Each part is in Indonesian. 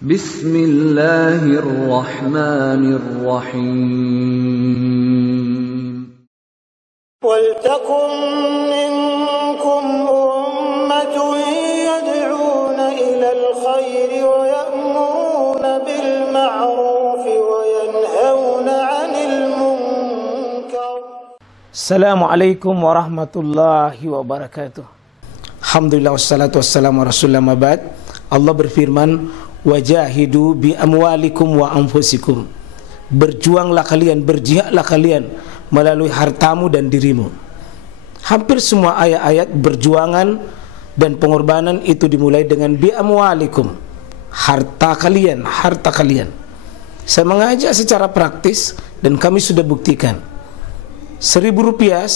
Bismillahirrahmanirrahim. Waltakum minkum ummatun yad'una ilal khairi wa ya'muruna bil ma'ruf wa yanhauna 'anil munkar. Assalamualaikum warahmatullahi wabarakatuh. Alhamdulillah wassalatu wassalamu ala rasulillah mabad. Allah berfirman, wajahidu bi amwalikum wa anfusikum. Berjuanglah kalian, berjihadlah kalian melalui hartamu dan dirimu. Hampir semua ayat-ayat berjuangan dan pengorbanan itu dimulai dengan bi amwalikum, harta kalian, harta kalian. Saya mengajak secara praktis dan kami sudah buktikan. Rp1.000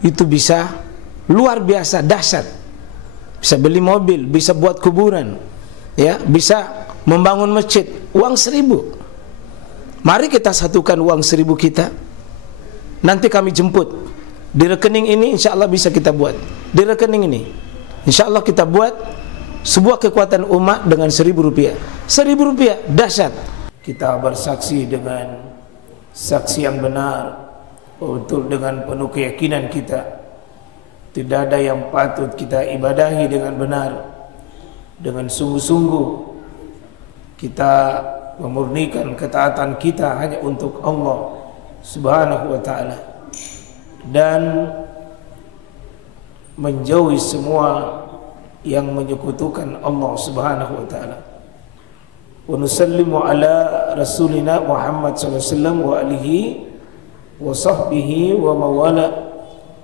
itu bisa luar biasa dahsyat. Bisa beli mobil, bisa buat kuburan, ya, bisa membangun masjid. Uang 1.000. Mari kita satukan uang 1.000 kita. Nanti kami jemput di rekening ini, insya Allah bisa kita buat. Di rekening ini, insya Allah kita buat sebuah kekuatan umat dengan Rp1.000. Rp1.000 dahsyat. Kita bersaksi dengan saksi yang benar, betul, dengan penuh keyakinan kita. Tidak ada yang patut kita ibadahi dengan benar, dengan sungguh-sungguh. Kita memurnikan ketaatan kita hanya untuk Allah Subhanahu wa ta'ala, dan menjauhi semua yang menyekutukan Allah Subhanahu wa ta'ala. Wa nusallimu ala rasulina Muhammad sallallahu alaihi wasallam wa alihi wa sahbihi wa mawala.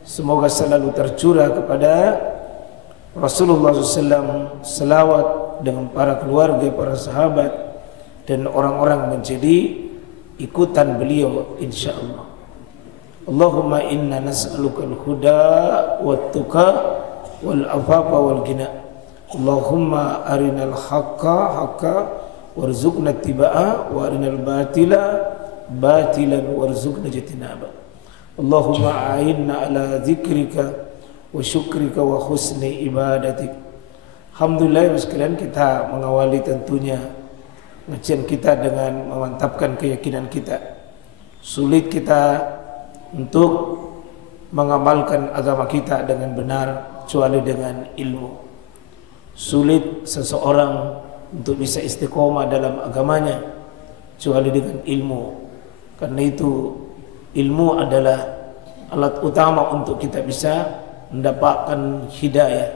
Semoga selalu tercurah kepada Rasulullah SAW selawat dengan para keluarga, para sahabat, dan orang-orang menjadi ikutan beliau insyaallah. Allahumma inna nas'aluka al-huda wat-tuqa wal-afafa wal-ghina. Allahumma arinal haqqa haqqa warzuqna ittiba'a wa arinal batila batilan warzuqna ijtinaba. Allahumma a'inna ala zikrika wa syukrika wa husni ibadatik. Alhamdulillah sekalian, kita mengawali tentunya ngajian kita dengan memantapkan keyakinan kita. Sulit kita untuk mengamalkan agama kita dengan benar kecuali dengan ilmu. Sulit seseorang untuk bisa istiqomah dalam agamanya kecuali dengan ilmu. Karena itu ilmu adalah alat utama untuk kita bisa mendapatkan hidayah.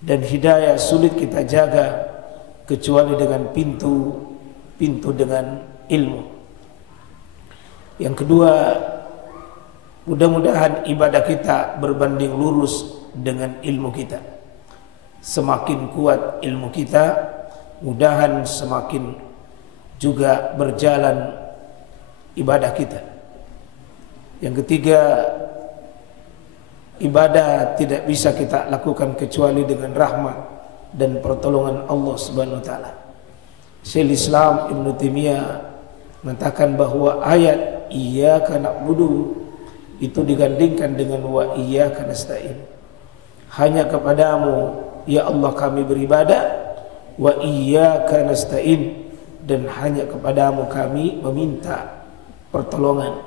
Dan hidayah sulit kita jaga kecuali dengan pintu dengan ilmu. Yang kedua, mudah-mudahan ibadah kita berbanding lurus dengan ilmu kita. Semakin kuat ilmu kita, mudahan semakin juga berjalan ibadah kita. Yang ketiga, ibadah tidak bisa kita lakukan kecuali dengan rahmat dan pertolongan Allah Subhanahu wa taala. Syekhul Islam Ibnu Taimiyah mengatakan bahwa ayat iyyaka na'budu itu digandingkan dengan wa iyyaka nasta'in. Hanya kepadamu ya Allah kami beribadah, wa iyyaka nasta'in, dan hanya kepadamu kami meminta pertolongan.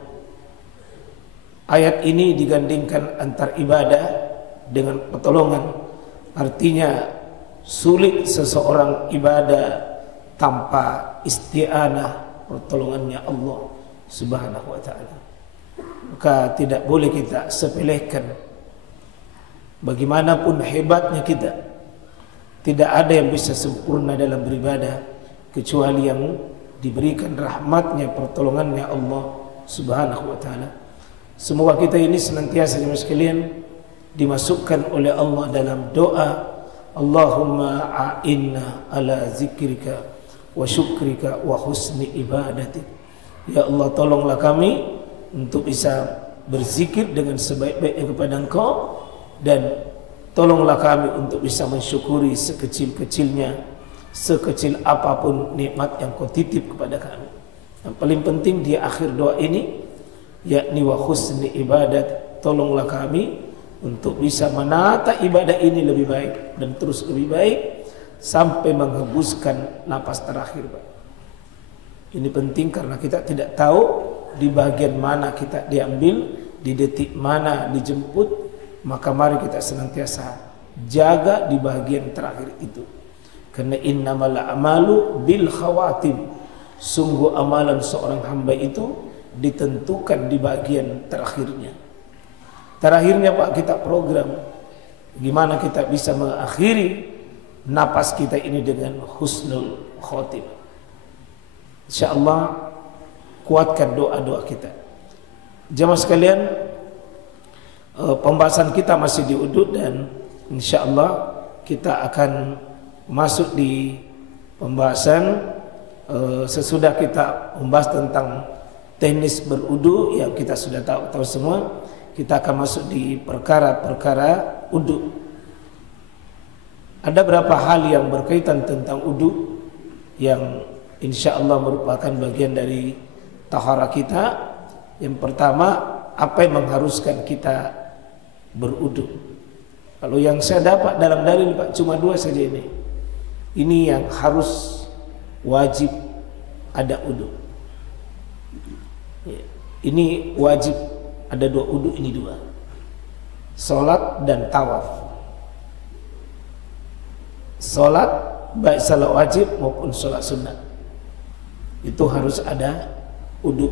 Ayat ini digandingkan antar ibadah dengan pertolongan. Artinya sulit seseorang ibadah tanpa isti'anah pertolongannya Allah Subhanahu wa ta'ala. Maka tidak boleh kita sepelekan. Bagaimanapun hebatnya kita, tidak ada yang bisa sempurna dalam beribadah kecuali yang diberikan rahmatnya, pertolongannya Allah Subhanahu wa ta'ala. Semoga kita ini senantiasa sekalian dimasukkan oleh Allah dalam doa, Allahumma a'inna ala zikrika wa syukrika wa husni ibadatik. Ya Allah, tolonglah kami untuk bisa berzikir dengan sebaik-baiknya kepada Engkau, dan tolonglah kami untuk bisa mensyukuri sekecil-kecilnya, sekecil apapun nikmat yang Kau titip kepada kami. Yang paling penting di akhir doa ini, yakni wa husni ibadat, tolonglah kami untuk bisa menata ibadah ini lebih baik dan terus lebih baik sampai menghembuskan napas terakhir, Pak. Ini penting karena kita tidak tahu di bagian mana kita diambil, di detik mana dijemput, maka mari kita senantiasa jaga di bagian terakhir itu. Karena innamal a'malu bil khawatim. Sungguh amalan seorang hamba itu ditentukan di bagian terakhirnya. Terakhirnya, Pak, kita program gimana kita bisa mengakhiri napas kita ini dengan husnul khotimah. Insyaallah kuatkan doa-doa kita. Jemaah sekalian, pembahasan kita masih di udud dan insyaallah kita akan masuk di pembahasan sesudah kita membahas tentang teknis berudu yang kita sudah tahu semua. Kita akan masuk di perkara-perkara udu. Ada beberapa hal yang berkaitan tentang udu yang insyaallah merupakan bagian dari tahara kita. Yang pertama, apa yang mengharuskan kita berudu? Kalau yang saya dapat dalam dalil, Pak, cuma 2 saja ini. Ini yang harus wajib ada udu. Ini wajib ada 2 udu, ini 2. Salat dan tawaf. Salat baik salat wajib maupun salat sunnah, itu harus ada udu.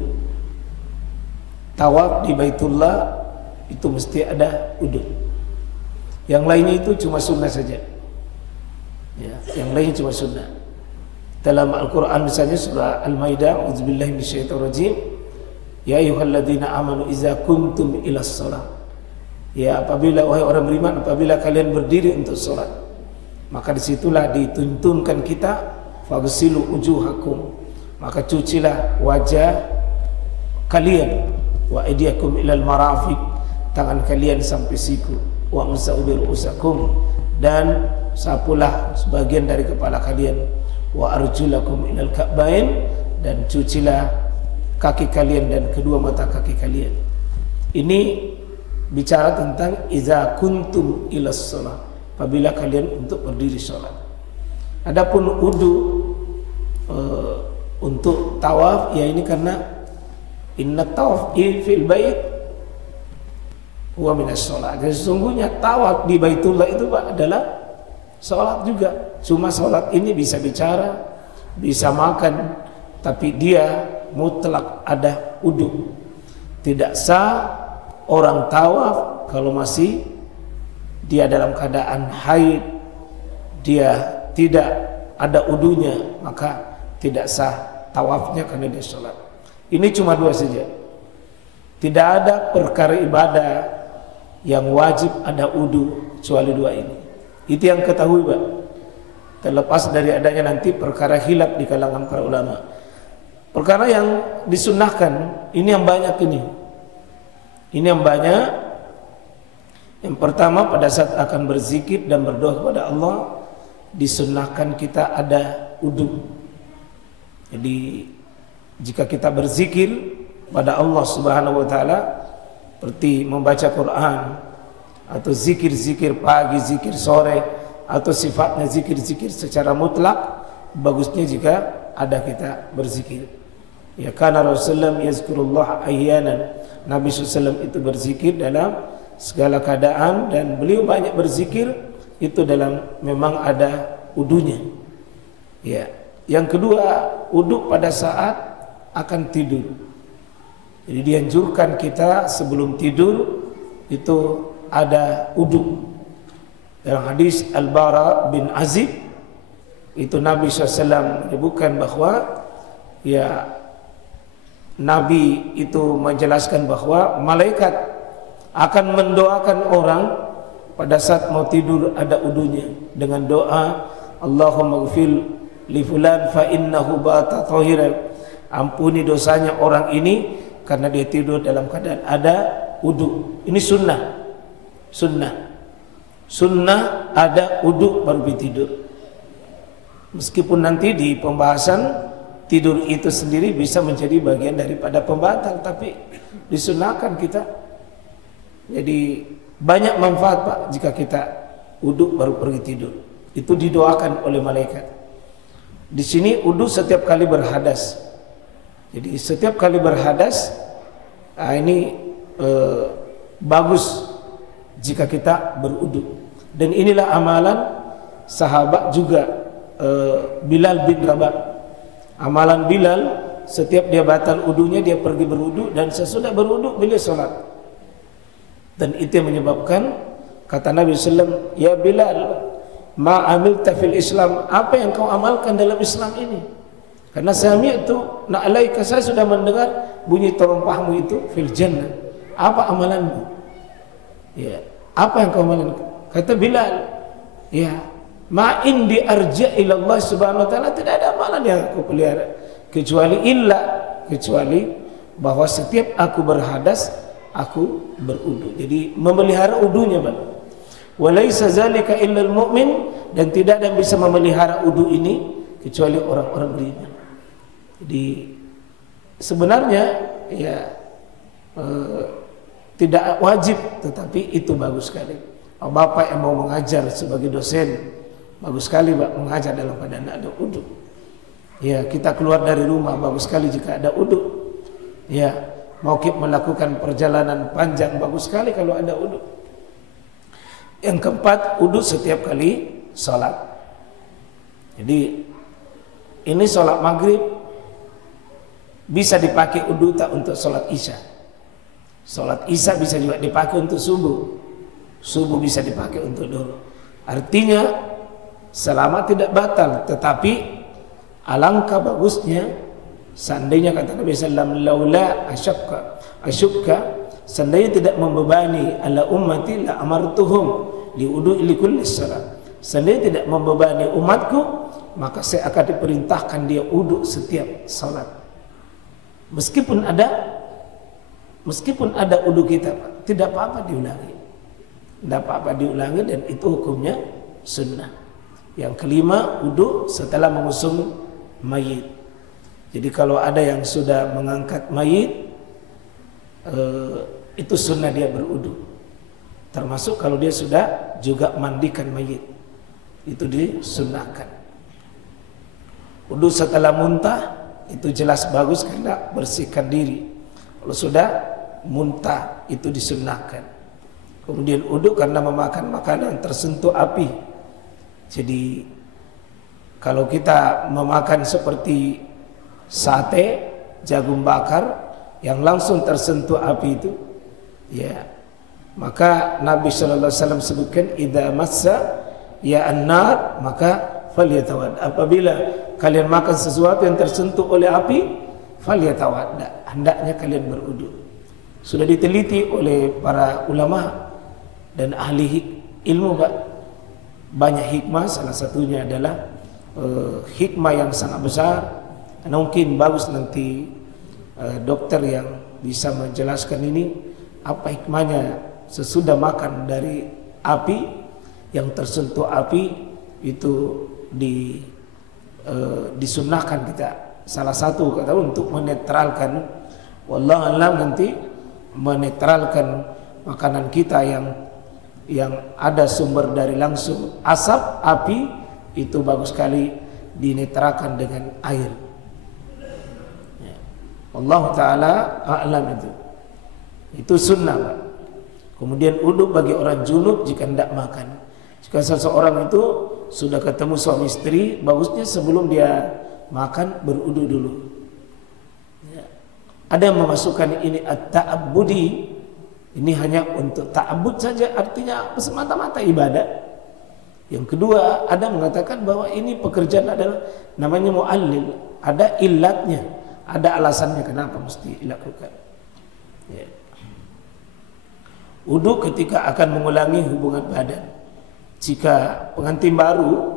Tawaf di Baitullah itu mesti ada udu. Yang lainnya itu cuma sunnah saja. Ya, yang lainnya cuma sunnah. Dalam Al-Quran misalnya surah Al-Maidah, A'udzubillahi minasyaitonirrajim, ya ayyuhalladzina amanu idza kuntum ilas shalah. Ya, apabila wahai orang beriman, apabila kalian berdiri untuk salat, maka disitulah dituntunkan kita, faghsilu wujuhakum, maka cucilah wajah kalian, wa aydiyakum ilal marafiq, tangan kalian sampai siku, wa amsa'u bi ru'usakum, dan sapulah sebagian dari kepala kalian, wa arjulakum ilal ka'bain, dan cucilah kaki kalian dan kedua mata kaki kalian. Ini bicara tentang iza kuntum ilas shalah, apabila kalian untuk berdiri salat. Adapun wudu untuk tawaf, ya ini karena inna tawaf fil bait huwa minas shalah. Jadi sesungguhnya tawaf di Baitullah itu, Pak, adalah salat juga. Cuma salat ini bisa bicara, bisa makan, tapi dia mutlak ada wudu. Tidak sah orang tawaf kalau masih dia dalam keadaan haid, dia tidak ada wudunya, maka tidak sah tawafnya karena dia sholat. Ini cuma 2 saja. Tidak ada perkara ibadah yang wajib ada wudu kecuali 2 ini. Itu yang ketahui, Pak. Terlepas dari adanya nanti perkara khilaf di kalangan para ulama. Perkara yang disunnahkan, ini yang banyak ini. Ini yang banyak. Yang pertama, pada saat akan berzikir dan berdoa kepada Allah, disunnahkan kita ada wudu. Jadi jika kita berzikir pada Allah Subhanahu wa taala, seperti membaca Quran atau zikir-zikir pagi, zikir sore, atau sifatnya zikir-zikir secara mutlak, bagusnya jika ada kita berzikir. Ya, karena Rasulullah yazkurullah ahyanan. Nabi SAW itu berzikir dalam segala keadaan, dan beliau banyak berzikir itu dalam memang ada wudunya. Ya. Yang kedua, wudu pada saat akan tidur. Jadi dianjurkan kita sebelum tidur itu ada wudu. Dalam hadis Al-Bara bin Azib itu Nabi SAW menyebutkan bahwa ya Nabi itu menjelaskan bahwa malaikat akan mendoakan orang pada saat mau tidur ada wudunya dengan doa Allahumma ghfir li fulan fa innahu bata tahiran. Ampuni dosanya orang ini karena dia tidur dalam keadaan ada wudu. Ini sunnah. Sunnah ada wudu baru tidur. Meskipun nanti di pembahasan tidur itu sendiri bisa menjadi bagian daripada pembatal, tapi disunahkan kita. Jadi banyak manfaat, Pak, jika kita wudu baru pergi tidur. Itu didoakan oleh malaikat. Di sini wudu setiap kali berhadas. Jadi setiap kali berhadas, ini bagus jika kita berwudu. Dan inilah amalan sahabat juga, Bilal bin Rabah. Amalan Bilal, setiap dia batal wudunya dia pergi berwudu, dan sesudah berwudu beliau sholat. Dan itu yang menyebabkan kata Nabi SAW, ya Bilal, ma amilta fil Islam, apa yang kau amalkan dalam Islam ini? Karena sami'tu na'alaika, saya sudah mendengar bunyi terompahmu itu fil jannah. Apa amalanmu? Ya, apa yang kau amalkan? Kata Bilal, ya, ma indi arja ila Allah subhanahu wa ta'ala, tidak ada amalan yang aku pelihara kecuali bahwa setiap aku berhadas aku berwudu. Jadi memelihara wudunya, Bang. Walaysa zalika illal mu'min, dan tidak ada yang bisa memelihara wudu ini kecuali orang-orang beriman. Jadi sebenarnya ya tidak wajib, tetapi itu bagus sekali. Bapak yang mau mengajar sebagai dosen, bagus sekali Pak mengajar dalam keadaan ada wudu. Ya, kita keluar dari rumah bagus sekali jika ada wudu. Ya, mau kita melakukan perjalanan panjang bagus sekali kalau ada wudu. Yang keempat, wudu setiap kali sholat. Jadi ini sholat maghrib bisa dipakai wudu tak untuk sholat isya. Sholat isya bisa juga dipakai untuk subuh. Subuh bisa dipakai untuk duhur. Artinya selama tidak batal, tetapi alangkah bagusnya seandainya kata Nabi sallallahu laula asyukka, seandainya tidak membebani ala ummati la amartuhum li wudu'i li kulli shalah. Seandainya tidak membebani umatku, maka saya akan diperintahkan dia wudu setiap salat. Meskipun ada wudu kita, Pak, tidak apa-apa diulangi. Tidak apa-apa diulangi, dan itu hukumnya sunnah. Yang kelima, wudu setelah mengusung mayit. Jadi kalau ada yang sudah mengangkat mayit, itu sunnah dia berwudu. Termasuk kalau dia sudah juga mandikan mayit, itu disunnahkan. Wudu setelah muntah itu jelas bagus karena bersihkan diri. Kalau sudah muntah itu disunnahkan. Kemudian wudu karena memakan makanan tersentuh api. Jadi kalau kita memakan seperti sate, jagung bakar yang langsung tersentuh api itu, ya, maka Nabi sallallahu alaihi wasallam sebutkan idza massa ya an-nar maka falyatawad. Apabila kalian makan sesuatu yang tersentuh oleh api, falyatawad, hendaknya kalian berwudu. Sudah diteliti oleh para ulama dan ahli ilmu, Pak. Banyak hikmah, salah satunya adalah hikmah yang sangat besar. Mungkin bagus nanti dokter yang bisa menjelaskan ini apa hikmahnya sesudah makan dari api, yang tersentuh api itu disunnahkan kita. Salah satu kata untuk menetralkan, wallahu a'lam, nanti menetralkan makanan kita yang ada sumber dari langsung asap api, itu bagus sekali dinetralkan dengan air. Ya. Allah Ta'ala a'lam itu sunnah, Pak. Kemudian wudu bagi orang junub jika hendak makan. Jika seseorang itu sudah ketemu suami istri, bagusnya sebelum dia makan berwudu dulu. Ya. Ada yang memasukkan ini at-ta'abbudi, ini hanya untuk ta'abbud saja, artinya semata-mata ibadah. Yang kedua, ada mengatakan bahwa ini pekerjaan adalah namanya mu'allil, ada illatnya, ada alasannya kenapa mesti dilakukan. Ya. Wudu ketika akan mengulangi hubungan badan. Jika pengantin baru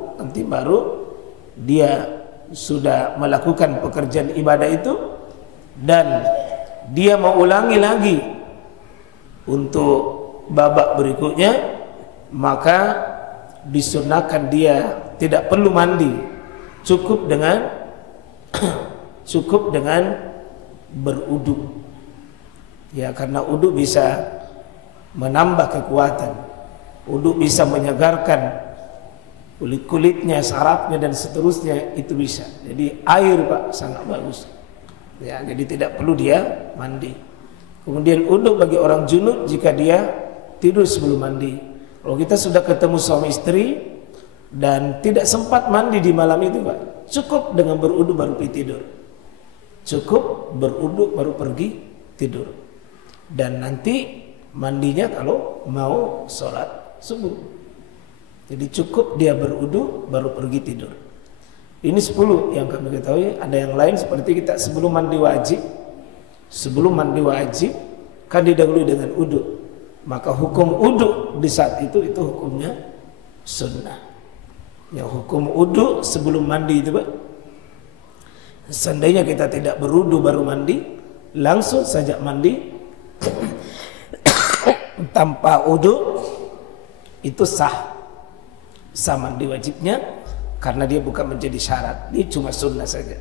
dia sudah melakukan pekerjaan ibadah itu dan dia mau ulangi lagi untuk babak berikutnya, maka disunahkan dia tidak perlu mandi, cukup dengan berwudu. Ya, karena wudu bisa menambah kekuatan, wudu bisa menyegarkan kulit-kulitnya, sarafnya dan seterusnya itu bisa. Jadi air Pak sangat bagus. Ya, jadi tidak perlu dia mandi. Kemudian uduk bagi orang junub jika dia tidur sebelum mandi. Kalau kita sudah ketemu suami istri dan tidak sempat mandi di malam itu Pak, cukup dengan beruduk baru pergi tidur. Cukup beruduk baru pergi tidur. Dan nanti mandinya kalau mau sholat subuh. Jadi cukup dia beruduk baru pergi tidur. Ini 10 yang kami ketahui. Ada yang lain seperti kita sebelum mandi wajib. Sebelum mandi wajib kan didahului dengan uduk. Maka hukum uduk di saat itu hukumnya sunnah. Yang hukum uduk sebelum mandi itu Pak, seandainya kita tidak beruduk baru mandi, langsung saja mandi tanpa uduk, itu sah mandi wajibnya karena dia bukan menjadi syarat, dia cuma sunnah saja.